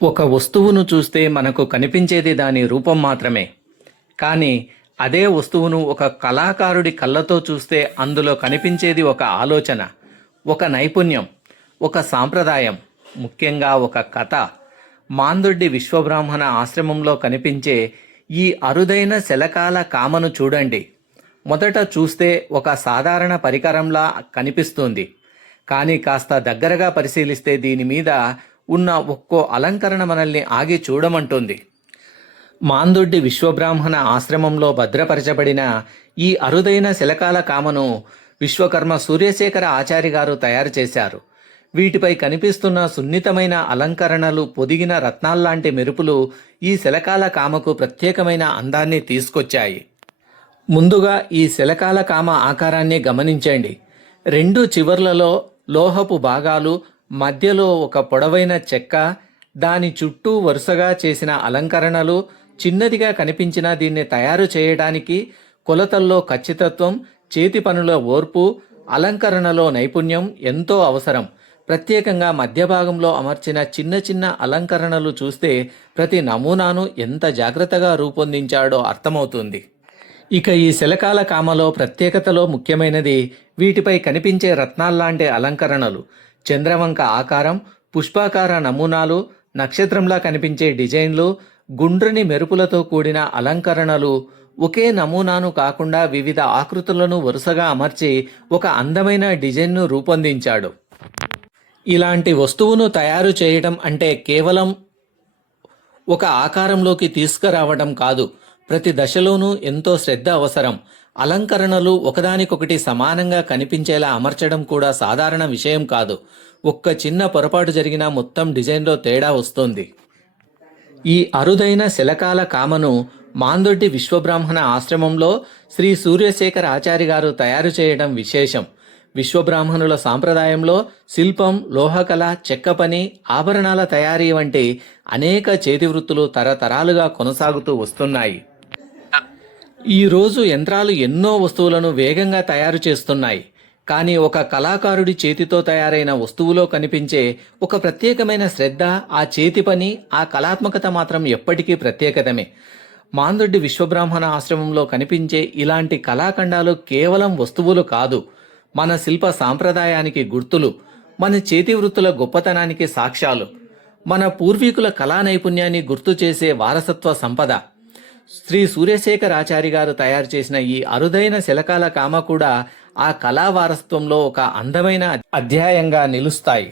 ఒక వస్తువును చూస్తే మనకు కనిపించేది దాని రూపం మాత్రమే. కానీ అదే వస్తువును ఒక కళాకారుడి కళ్ళతో చూస్తే అందులో కనిపించేది ఒక ఆలోచన, ఒక నైపుణ్యం, ఒక సాంప్రదాయం, ముఖ్యంగా ఒక కథ. మాందొడ్డి విశ్వబ్రాహ్మణ ఆశ్రమంలో కనిపించే ఈ అరుదైన శలకాల కామను చూడండి. మొదట చూస్తే ఒక సాధారణ పరికరంలా కనిపిస్తుంది. కానీ కాస్త దగ్గరగా పరిశీలిస్తే దీని మీద ఉన్న ఒక్కో అలంకరణ మనల్ని ఆగి చూడమంటుంది. మాందొడ్డి విశ్వబ్రాహ్మణ ఆశ్రమంలో భద్రపరచబడిన ఈ అరుదైన శిలకాల కామను విశ్వకర్మ సూర్యశేఖర ఆచారి గారు తయారు చేశారు. వీటిపై కనిపిస్తున్న సున్నితమైన అలంకరణలు, పొదిగిన రత్నాల్లాంటి మెరుపులు ఈ శిలకాల కామకు ప్రత్యేకమైన అందాన్ని తీసుకొచ్చాయి. ముందుగా ఈ శిలకాల కామ ఆకారాన్ని గమనించండి. రెండు చివర్లలో లోహపు భాగాలు, మధ్యలో ఒక పొడవైన చెక్క, దాని చుట్టూ వరుసగా చేసిన అలంకరణలు. చిన్నదిగా కనిపించిన దీన్ని తయారు చేయడానికి కొలతల్లో ఖచ్చితత్వం, చేతి పనుల ఓర్పు, అలంకరణలో నైపుణ్యం ఎంతో అవసరం. ప్రత్యేకంగా మధ్య భాగంలో అమర్చిన చిన్న చిన్న అలంకరణలు చూస్తే ప్రతి నమూనాను ఎంత జాగ్రత్తగా రూపొందించాడో అర్థమవుతుంది. ఇక ఈ శిలకాల కామలో ప్రత్యేకతలో ముఖ్యమైనది వీటిపై కనిపించే రత్నాల్లాంటి అలంకరణలు. చంద్రవంక ఆకారం, పుష్పాకార నమూనాలు, నక్షత్రంలా కనిపించే డిజైన్లు, గుండ్రని మెరుపులతో కూడిన అలంకరణలు. ఒకే నమూనాను కాకుండా వివిధ ఆకృతులను వరుసగా అమర్చి ఒక అందమైన డిజైన్ను రూపొందించాడు. ఇలాంటి వస్తువును తయారు చేయడం అంటే కేవలం ఒక ఆకారంలోకి తీసుకురావడం కాదు, ప్రతి దశలోనూ ఎంతో శ్రద్ధ అవసరం. అలంకరణలు ఒకదానికొకటి సమానంగా కనిపించేలా అమర్చడం కూడా సాధారణ విషయం కాదు. ఒక్క చిన్న పొరపాటు జరిగినా మొత్తం డిజైన్లో తేడా వస్తుంది. ఈ అరుదైన శిలకాల కామను మాందొడ్డి విశ్వబ్రాహ్మణ ఆశ్రమంలో శ్రీ సూర్యశేఖర ఆచారి గారు తయారు చేయడం విశేషం. విశ్వబ్రాహ్మణుల సాంప్రదాయంలో శిల్పం, లోహకళ, చెక్క పని, ఆభరణాల తయారీ వంటి అనేక చేతివృత్తులు తరతరాలుగా కొనసాగుతూ వస్తున్నాయి. ఈరోజు యంత్రాలు ఎన్నో వస్తువులను వేగంగా తయారు చేస్తున్నాయి. కానీ ఒక కళాకారుడి చేతితో తయారైన వస్తువులో కనిపించే ఒక ప్రత్యేకమైన శ్రద్ధ, ఆ చేతి పని, ఆ కళాత్మకత మాత్రం ఎప్పటికీ ప్రత్యేకతమే. మాందొడ్డి విశ్వబ్రాహ్మణ ఆశ్రమంలో కనిపించే ఇలాంటి కళాఖండాలు కేవలం వస్తువులు కాదు, మన శిల్ప సాంప్రదాయానికి గుర్తులు, మన చేతి వృత్తుల గొప్పతనానికి సాక్ష్యాలు, మన పూర్వీకుల కళా నైపుణ్యాన్ని గుర్తు చేసే వారసత్వ సంపద. శ్రీ సూర్యశేఖర్ ఆచారి గారు తయారు చేసిన ఈ అరుదైన శిలకాల కామ కూడా ఆ కళా వారసత్వంలో ఒక అందమైన అధ్యాయంగా నిలుస్తాయి.